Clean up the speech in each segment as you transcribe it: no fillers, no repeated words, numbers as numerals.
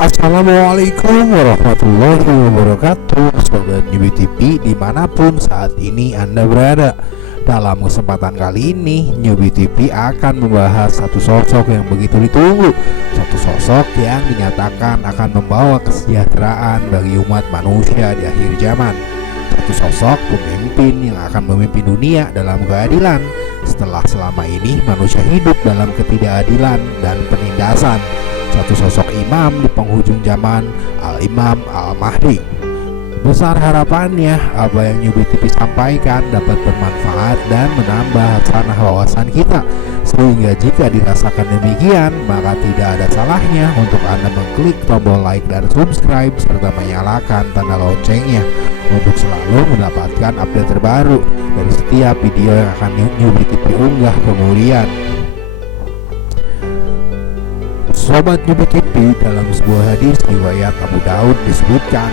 Assalamualaikum warahmatullahi wabarakatuh, Sobat Newbie TV dimanapun saat ini Anda berada. Dalam kesempatan kali ini, Newbie TV akan membahas satu sosok yang begitu ditunggu. Satu sosok yang dinyatakan akan membawa kesejahteraan bagi umat manusia di akhir zaman. Satu sosok pemimpin yang akan memimpin dunia dalam keadilan, setelah selama ini manusia hidup dalam ketidakadilan dan penindasan. Satu sosok imam di penghujung zaman, Al-Imam Al-Mahdi. Besar harapannya apa yang Newbie TV sampaikan dapat bermanfaat dan menambah hasanah wawasan kita, sehingga jika dirasakan demikian, maka tidak ada salahnya untuk Anda mengklik tombol like dan subscribe serta menyalakan tanda loncengnya untuk selalu mendapatkan update terbaru dari setiap video yang akan Newbie TV unggah kemudian. Sobat Newbie TV, dalam sebuah hadis riwayat Abu Daud disebutkan,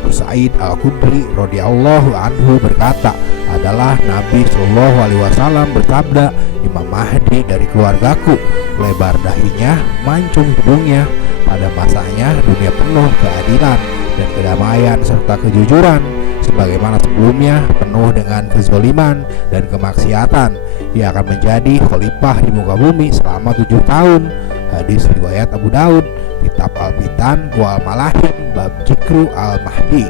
Abu Sa'id Al-Khudri radhiyallahu anhu berkata, adalah Nabi Shallallahu alaihi wasallam bersabda, Imam Mahdi dari keluargaku, lebar dahinya, mancung hidungnya. Pada masanya dunia penuh keadilan dan kedamaian serta kejujuran, sebagaimana sebelumnya penuh dengan kezaliman dan kemaksiatan. Ia akan menjadi khalifah di muka bumi selama 7 tahun. Hadis riwayat Abu Daud, Kitab Al-Fitan wal Malahim, bab Zikru Al-Mahdi.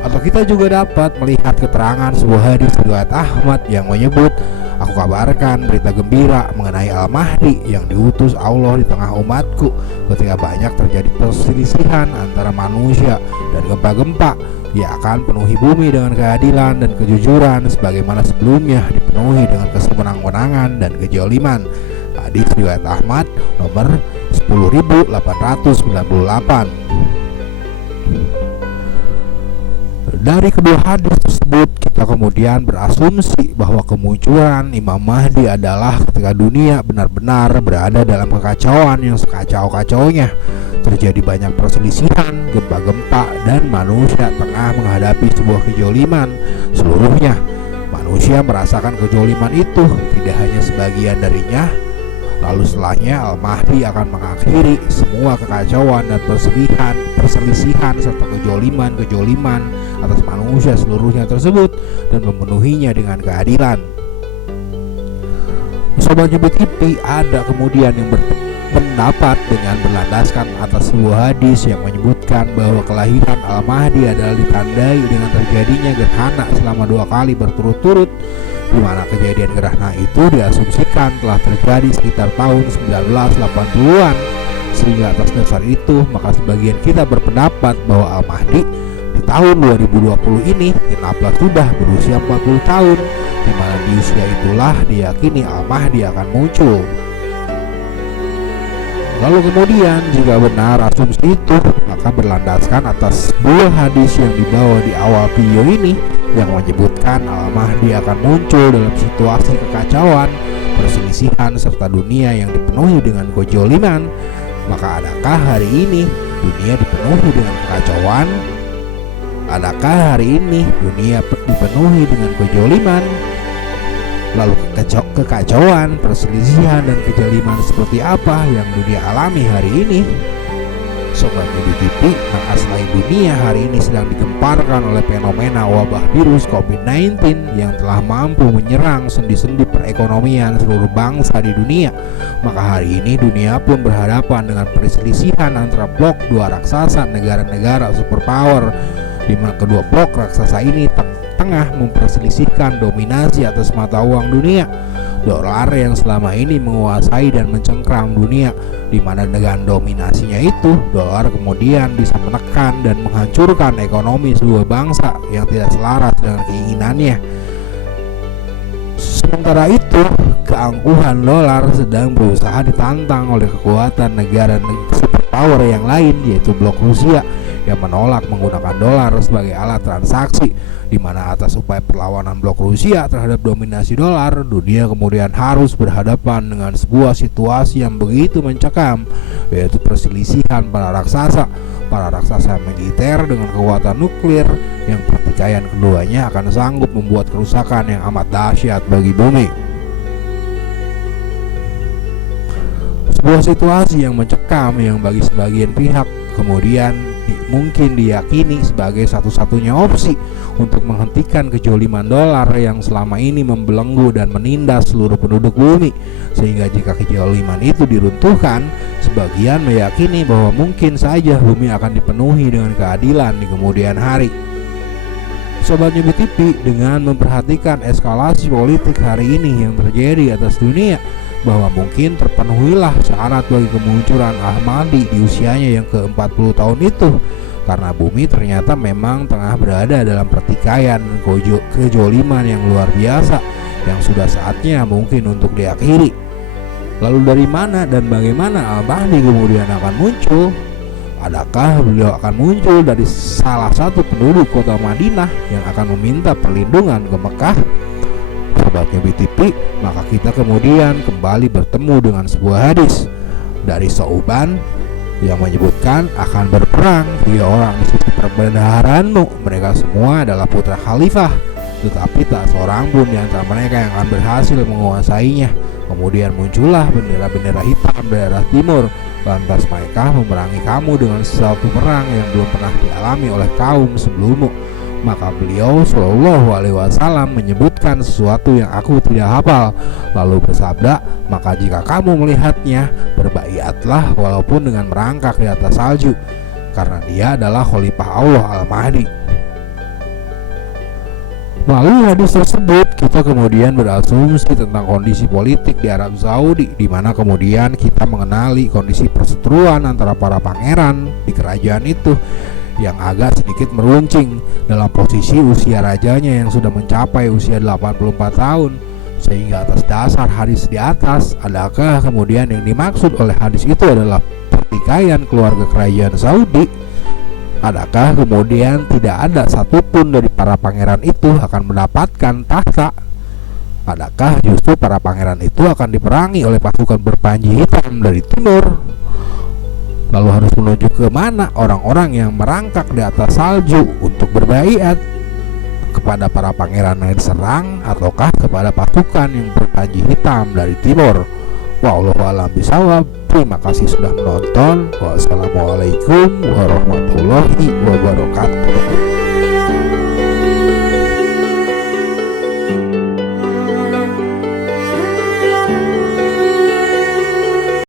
Atau kita juga dapat melihat keterangan sebuah hadis riwayat Ahmad yang menyebut, aku kabarkan berita gembira mengenai Al-Mahdi yang diutus Allah di tengah umatku. Ketika banyak terjadi perselisihan antara manusia dan gempa-gempa, ia akan penuhi bumi dengan keadilan dan kejujuran sebagaimana sebelumnya dipenuhi dengan kesewenang-wenangan dan kejoliman. Hadis riwayat Ahmad nomor 10.898. Dari kedua hadis tersebut kita kemudian berasumsi bahwa kemunculan Imam Mahdi adalah ketika dunia benar-benar berada dalam kekacauan yang sekacau-kacaunya. Terjadi banyak perselisihan, gempa-gempa, dan manusia tengah menghadapi sebuah kejoliman. Seluruhnya manusia merasakan kejoliman itu, tidak hanya sebagian darinya. Lalu setelahnya Al-Mahdi akan mengakhiri semua kekacauan dan perselisihan serta kejoliman atas manusia seluruhnya tersebut dan memenuhinya dengan keadilan. Sobat Newbie TV, ada kemudian yang berpendapat dengan berlandaskan atas sebuah hadis yang menyebutkan bahwa kelahiran Al-Mahdi adalah ditandai dengan terjadinya gerhana selama 2 kali berturut-turut, di mana kejadian gerhana itu diasumsikan telah terjadi sekitar tahun 1980-an. Sehingga atas dasar itu, maka sebagian kita berpendapat bahwa Al-Mahdi di tahun 2020 ini genaplah sudah berusia 40 tahun, di mana di usia itulah diyakini Al-Mahdi akan muncul. Lalu kemudian jika benar asumsi itu, maka berlandaskan atas dua hadis yang dibawa di awal video ini yang menyebutkan Al-Mahdi akan muncul dalam situasi kekacauan, perselisihan serta dunia yang dipenuhi dengan kejoliman. Maka adakah hari ini dunia dipenuhi dengan kekacauan? Adakah hari ini dunia dipenuhi dengan kejoliman? Lalu kekacauan, perselisihan, dan kejoliman seperti apa yang dunia alami hari ini? Sobat Newbie TV, maka selain dunia hari ini sedang digemparkan oleh fenomena wabah virus COVID-19 yang telah mampu menyerang sendi-sendi perekonomian seluruh bangsa di dunia, maka hari ini dunia pun berhadapan dengan perselisihan antara blok dua raksasa negara-negara superpower, di mana kedua blok raksasa ini tengah memperselisihkan dominasi atas mata uang dunia. Dolar yang selama ini menguasai dan mencengkram dunia, di mana dengan dominasinya itu, dolar kemudian bisa menekan dan menghancurkan ekonomi sebuah bangsa yang tidak selaras dengan keinginannya. Sementara itu, keangkuhan dolar sedang berusaha ditantang oleh kekuatan negara superpower yang lain, yaitu blok Rusia yang menolak menggunakan dolar sebagai alat transaksi, di mana atas upaya perlawanan blok Rusia terhadap dominasi dolar, dunia kemudian harus berhadapan dengan sebuah situasi yang begitu mencekam, yaitu perselisihan para raksasa militer dengan kekuatan nuklir yang pertikaian keduanya akan sanggup membuat kerusakan yang amat dahsyat bagi bumi. Sebuah situasi yang mencekam yang bagi sebagian pihak kemudian mungkin diyakini sebagai satu-satunya opsi untuk menghentikan kejoliman dolar yang selama ini membelenggu dan menindas seluruh penduduk bumi. Sehingga jika kejoliman itu diruntuhkan, sebagian meyakini bahwa mungkin saja bumi akan dipenuhi dengan keadilan di kemudian hari. Sobat Newbie TV, dengan memperhatikan eskalasi politik hari ini yang terjadi atas dunia, bahwa mungkin terpenuhilah syarat bagi kemunculan Ahmadi di usianya yang ke-40 tahun itu, karena bumi ternyata memang tengah berada dalam pertikaian kejoliman yang luar biasa yang sudah saatnya mungkin untuk diakhiri. Lalu dari mana dan bagaimana Al-Mahdi kemudian akan muncul? Adakah beliau akan muncul dari salah satu penduduk kota Madinah yang akan meminta perlindungan ke Mekah? Sobat Newbie TV, maka kita kemudian kembali bertemu dengan sebuah hadis dari Sauban yang menyebutkan akan berperang 3 orang di sisi perbendaharanmu. Mereka semua adalah putra khalifah, tetapi tak seorang pun di antara mereka yang akan berhasil menguasainya. Kemudian muncullah bendera-bendera hitam dari arah timur. Lantas mereka memerangi kamu dengan sesuatu perang yang belum pernah dialami oleh kaum sebelummu. Maka beliau Shallallahu Alaihi Wasallam menyebutkan sesuatu yang aku tidak hafal, lalu bersabda, maka jika kamu melihatnya, berbaiatlah walaupun dengan merangkak di atas salju, karena dia adalah khalifah Allah Al-Mahdi. Melalui hadis tersebut, kita kemudian berasumsi tentang kondisi politik di Arab Saudi, di mana kemudian kita mengenali kondisi perseteruan antara para pangeran di kerajaan itu yang agak sedikit meruncing dalam posisi usia rajanya yang sudah mencapai usia 84 tahun. Sehingga atas dasar hadis di atas, adakah kemudian yang dimaksud oleh hadis itu adalah pertikaian keluarga kerajaan Saudi? Adakah kemudian tidak ada satupun dari para pangeran itu akan mendapatkan tahta? Adakah justru para pangeran itu akan diperangi oleh pasukan berpanji hitam dari timur? Lalu harus menuju ke mana orang-orang yang merangkak di atas salju untuk berbaiat? Kepada para pangeran yang diserang ataukah kepada pasukan yang berpanji hitam dari timur? Wallahu a'lam bishawab. Terima kasih sudah menonton. Wassalamualaikum warahmatullahi wabarakatuh.